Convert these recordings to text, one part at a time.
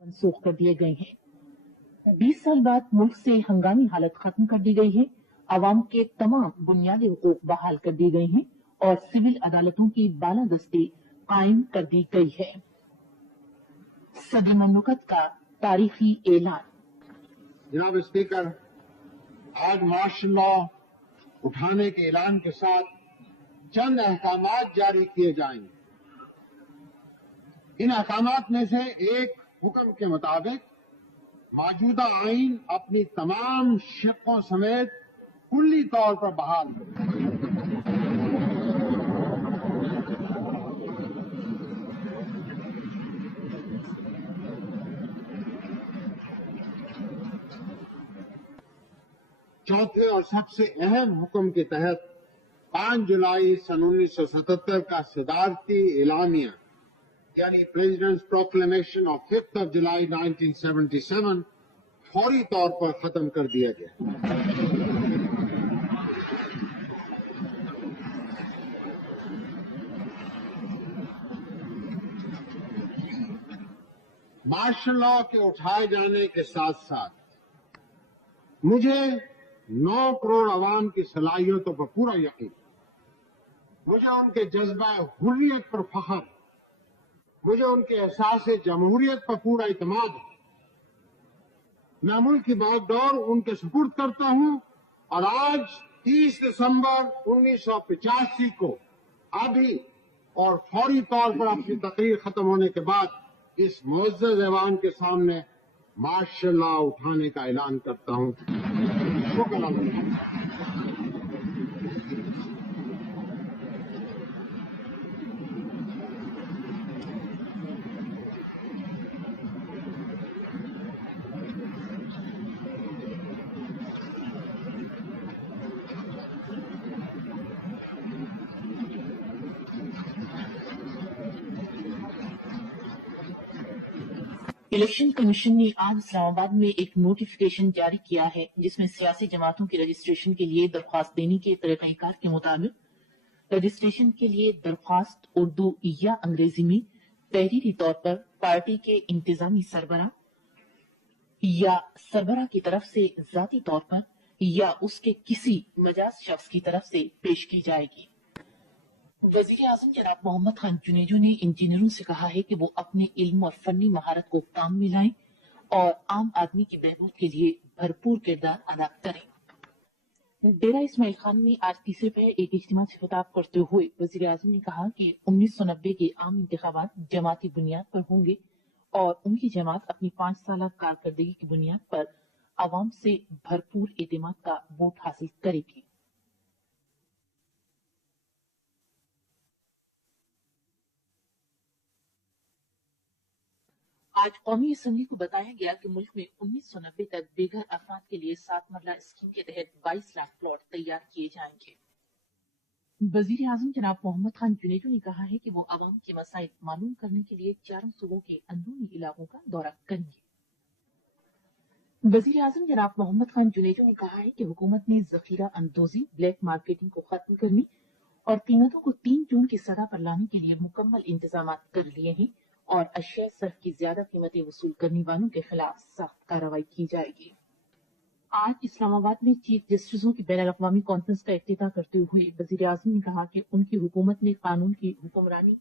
منسوخ کر دیے گئے ہیں। 20 سال بعد ملک سے ہنگامی حالت ختم کر دی گئی ہے، عوام کے تمام بنیادی حقوق بحال کر دیے گئے ہیں اور سول عدالتوں کی بالادستی قائم کر دی گئی ہے۔ صدر مملکت کا تاریخی اعلان۔ جناب اسپیکر، آج مارشل لا اٹھانے کے اعلان کے ساتھ چند احکامات جاری کیے جائیں گے۔ ان احکامات میں سے ایک حکم کے مطابق موجودہ آئین اپنی تمام شقوں سمیت کلی طور پر بحال ہو۔ چوتھے اور سب سے اہم حکم کے تحت 5 جولائی سن 1977 کا صدارتی اعلامیہ یعنی پریزیڈنٹس پروکلیمیشن آف 5 جولائی 1977 فوری طور پر ختم کر دیا گیا۔ مارشل لا کے اٹھائے جانے کے ساتھ ساتھ مجھے 9 کروڑ عوام کی صلاحیتوں پر پورا یقین، مجھے ان کے جذبہ حریت پر فخر، مجھے ان کے احساس جمہوریت پر پورا اعتماد ہے۔ میں ملک کی باغ ڈور ان کے سپرد کرتا ہوں اور آج 30 دسمبر 1985 کو ابھی اور فوری طور پر اپنی تقریر ختم ہونے کے بعد اس معزز ایوان کے سامنے مارشل لا اٹھانے کا اعلان کرتا ہوں۔ شکر اللہ۔ الیکشن کمیشن نے آج اسلام آباد میں ایک نوٹیفکیشن جاری کیا ہے جس میں سیاسی جماعتوں کی رجسٹریشن کے لیے درخواست دینے کے طریقہ کار کے مطابق رجسٹریشن کے لیے درخواست اردو یا انگریزی میں تحریری طور پر پارٹی کے انتظامی سربراہ یا سربراہ کی طرف سے ذاتی طور پر یا اس کے کسی مجاز شخص کی طرف سے پیش کی جائے گی۔ وزیر اعظم جناب محمد خان جنیجو نے انجینئروں سے کہا ہے کہ وہ اپنے علم اور فنی مہارت کو کام میں لائیں اور عام آدمی کی بہبود کے لیے بھرپور کردار ادا کریں۔ ڈیرہ اسماعیل خان میں آج تیسرے پہر ایک اجتماع سے خطاب کرتے ہوئے وزیر اعظم نے کہا کہ 1990 کے عام انتخابات جماعتی بنیاد پر ہوں گے اور ان کی جماعت اپنی 5 سالہ کارکردگی کی بنیاد پر عوام سے بھرپور اعتماد کا ووٹ حاصل کرے گی۔ آج قومی اسمبلی کو بتایا گیا کہ ملک میں 1990 تک بے گھر افراد کے لیے 7 مرلہ اسکیم کے تحت 22 لاکھ پلاٹ تیار کیے جائیں گے۔ وزیر اعظم جناب محمد خان جنیجو نے کہا ہے کہ وہ عوام کے مسائل معلوم کرنے کے لیے 4 صوبوں کے اندرونی علاقوں کا دورہ کریں گے۔ وزیر اعظم جناب محمد خان جنیجو نے کہا ہے کہ حکومت نے ذخیرہ اندوزی، بلیک مارکیٹنگ کو ختم کرنے اور قیمتوں کو 3 جون کی سطح پر لانے کے لیے مکمل انتظامات کر لیے ہیں اور اشیاء صرف کی زیادہ قیمتیں وصول کرنے والوں کے خلاف سخت کارروائی کی جائے گی۔ آج اسلام آباد میں چیف جسٹسوں کی بین الاقوامی کانفرنس کا افتتاح کرتے ہوئے وزیر اعظم نے کہا کہ ان کی حکومت نے قانون کی حکمرانی،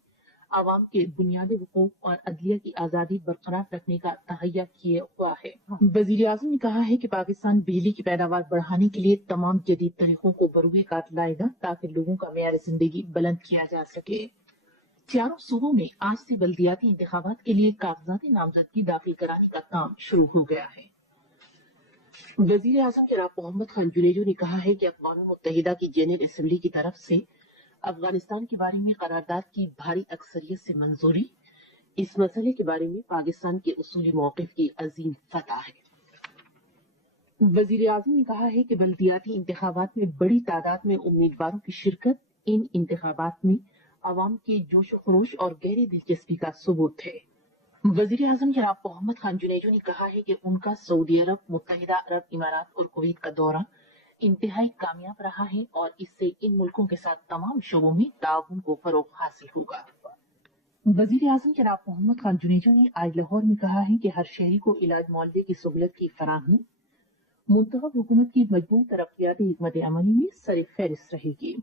عوام کے بنیادی حقوق اور عدلیہ کی آزادی برقرار رکھنے کا تہیہ کیا ہوا ہے۔ وزیر اعظم نے کہا ہے کہ پاکستان بجلی کی پیداوار بڑھانے کے لیے تمام جدید طریقوں کو بروئے کار لائے گا تاکہ لوگوں کا معیار زندگی بلند کیا جا سکے۔ 4 صوبوں میں آج سے بلدیاتی انتخابات کے لیے کاغذات نامزدگی داخل کرانے کا کام شروع ہو گیا ہے۔ وزیر اعظم جناب محمد خان جنیجو نے کہا ہے کہ اقوام متحدہ کی جنرل اسمبلی کی طرف سے افغانستان کے بارے میں قرارداد کی بھاری اکثریت سے منظوری اس مسئلے کے بارے میں پاکستان کے اصولی موقف کی عظیم فتح ہے۔ وزیر اعظم نے کہا ہے کہ بلدیاتی انتخابات میں بڑی تعداد میں امیدواروں کی شرکت ان انتخابات میں عوام کی جوش و خروش اور گہری دلچسپی کا ثبوت ہے۔ وزیر اعظم جناب محمد خان جنیجو نے کہا ہے کہ ان کا سعودی عرب، متحدہ عرب امارات اور کویت کا دورہ انتہائی کامیاب رہا ہے اور اس سے ان ملکوں کے ساتھ تمام شعبوں میں تعاون کو فروغ حاصل ہوگا۔ वजीर आजम जनाब मोहम्मद खान जुनेजो ने आज लाहौर में कहा है कि हर शहरी को इलाज मुआवजे की सहूलत की फराहमी मुंतखब हुकूमत की मजबूत तरक्याती हिकमत अमली में सर फहरिस्त रहेगी।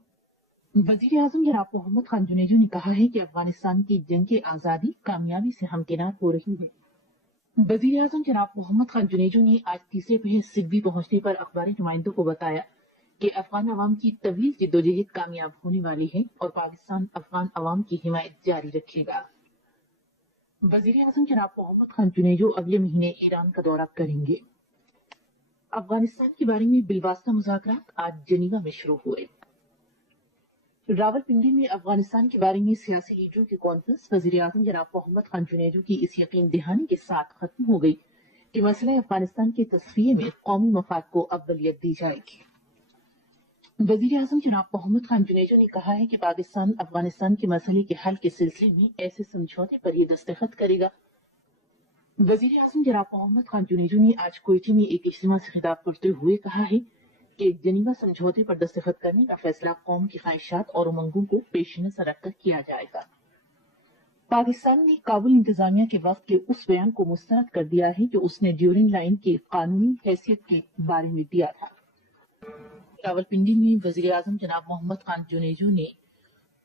वजीर आजम जनाब मोहम्मद खान जुनेजो ने कहा है कि अफगानिस्तान की जंग के आजादी कामयाबी से हमकिनार हो रही है। वजीर आजम जनाब मोहम्मद खान जुनेजो ने आज तीसरे पहर सिडबी पहुंचने पर अखबारी नुमाइंदों को बताया कि अफगान अवाम की तवील जिद्दोजहद कामयाब होने वाली है और पाकिस्तान अफगान अवाम की हिमायत जारी रखेगा। वजीर आजम जनाब मोहम्मद खान जुनेजो अगले महीने ईरान का दौरा करेंगे। अफगानिस्तान के बारे में बिलवास्ता मुज़ाकरात आज जनीवा में शुरू हुए। रावलपिंडी में अफगानिस्तान के बारे में सियासी लीडरों की कॉन्फ्रेंस वजीर आजम जनाब मोहम्मद खान जुनेजो की इस यकीन दहानी के साथ खत्म हो गई कि मसला अफगानिस्तान के तस्फिये में कौमी मफाद को अव्वलियत दी जाएगी। वजीर आजम जनाब मोहम्मद खान जुनेजो ने कहा है कि पाकिस्तान अफगानिस्तान के मसले के हल के सिलसिले में ऐसे समझौते पर ही दस्तखत करेगा। वजीर आजम जनाब मोहम्मद खान जुनेजो ने आज कोयटे में एक इज्तिमा से खिताब करते हुए कहा है कि जनीवा समझौते पर दस्तखत करने का फैसला कौम की ख्वाहिशात और उमंगों को पेश नजर रखकर किया जाएगा। पाकिस्तान ने काबुल इंतजामिया के वक्त के उस बयान को मुस्तरद कर दिया है जो उसने ड्यूरिंग लाइन की कानूनी हैसियत के बारे में दिया था। रावलपिंडी में वजीर आजम जनाब मोहम्मद खान जुनेजो ने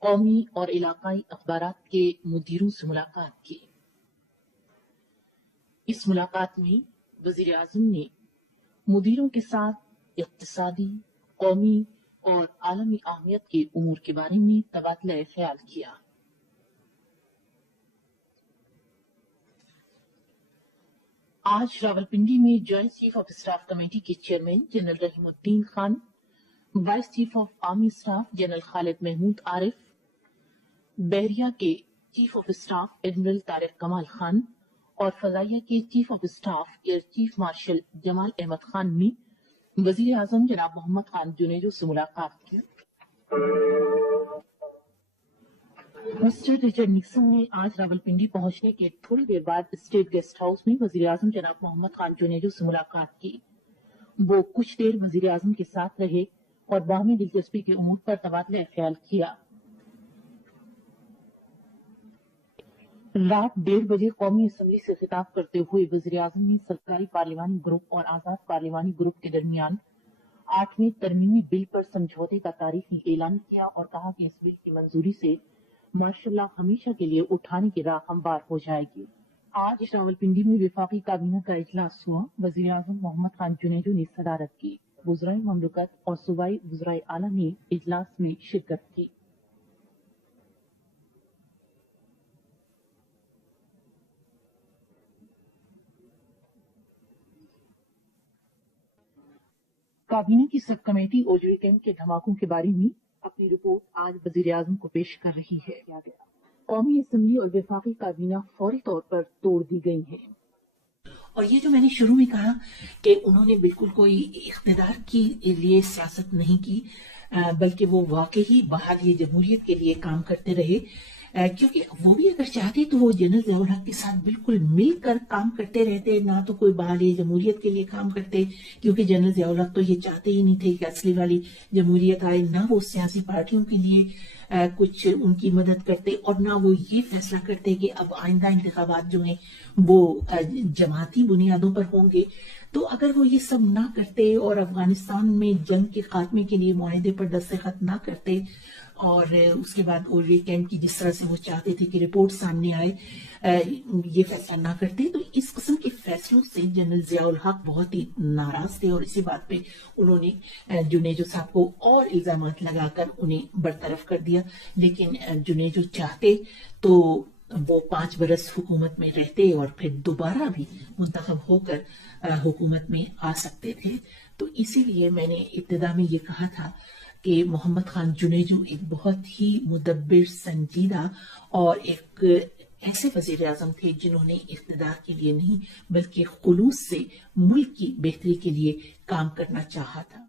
कौमी और इलाकाई अखबारात के मुदीरों से मुलाकात की। इस मुलाकात में वजीर आजम ने मुदीरों के साथ इक्तिसादी, कौमी और आलमी अहमियत के उमूर के बारे में तबादला ख्याल किया। आज रावलपिंडी में joint chief of staff committee के chairman general Rahimuddin Khan, vice chief of army staff general Khalid Mahmud Arif, बहरिया के chief of staff admiral Tariq Kamal Khan और फजाइया के chief of staff air chief marshal Jamal Ahmed Khan ने वजीर आजम जनाब मोहम्मद खान जुनेजो से मुलाकात की। मिस्टर रिचर्ड निक्सन ने आज रावलपिंडी पहुंचने के थोड़ी देर बाद स्टेट गेस्ट हाउस में वजीर आजम जनाब मोहम्मद खान जुनेजो से मुलाकात की। वो कुछ देर वजीर आजम के साथ रहे और बाहमी दिलचस्पी के उमूर पर तबादला ख्याल किया। रात 1:30 बजे कौमी असम्बली से खिताब करते हुए वजीर आजम ने सरकारी पार्लिमानी ग्रुप और आजाद पार्लिमानी ग्रुप के दरमियान 8वें तरमीमी बिल पर समझौते का तारीखी ऐलान किया और कहा कि इस बिल की मंजूरी से माशाअल्लाह हमेशा के लिए उठाने की राह हमवार हो जाएगी। आज रावलपिंडी में वफाकी काबीना का इजलास हुआ। वजीर आजम मोहम्मद खान जुनेजो ने सदारत की। वज़राए ममलकत और सूबाई वज़राए आला ने इजलास में शिरकत की। काबीना की सब कमेटी ओजरी कैंप के धमाकों के बारे में अपनी रिपोर्ट आज वजीर आजम को पेश कर रही है। कौमी असम्बली और वफाकी काबीना फौरी तौर पर तोड़ दी गई है। और ये जो मैंने शुरू में कहा कि उन्होंने बिल्कुल कोई इख्तिदार के लिए सियासत नहीं की, बल्कि वो वाकई बहाली जमहूरियत के लिए काम करते रहे, क्योंकि वो भी अगर चाहते तो वो जनरल ज़ियाउल हक के साथ बिल्कुल मिलकर काम करते रहते, ना तो कोई बहाली जमहूरियत के लिए काम करते, क्योंकि जनरल ज़ियाउल हक तो ये चाहते ही नहीं थे कि असली वाली जमहूरियत आए, ना वो सियासी पार्टियों के लिए कुछ उनकी मदद करते और ना वो ये फैसला करते कि अब आइंदा इंतखाबात जो हैं वो जमाती बुनियादों पर होंगे। तो अगर वो ये सब ना करते और अफगानिस्तान में जंग के खात्मे के लिए मुआहदे पर दस्तखत ना करते और उसके बाद ओजरी कैंप की जिस तरह से वो चाहते थे कि रिपोर्ट सामने आए, ये फैसला ना करते, तो इस किस्म के फैसलों से जनरल ज़ियाउल हक बहुत ही नाराज थे और इसी बात पे उन्होंने जुनेजो साहब को और इल्जामात लगाकर उन्हें बरतरफ कर दिया। लेकिन जुनेजो चाहते तो वो 5 बरस हुकूमत में रहते और फिर दोबारा भी मुंतखब होकर हुकूमत में आ सकते थे। तो इसीलिए मैंने इब्तिदा में ये कहा था कि मोहम्मद खान जुनेजो एक बहुत ही मुदब्बिर, संजीदा और एक ऐसे वजीर आजम थे जिन्होंने इख्तिदार के लिए नहीं बल्कि खुलूस से मुल्क की बेहतरी के लिए काम करना चाहा था।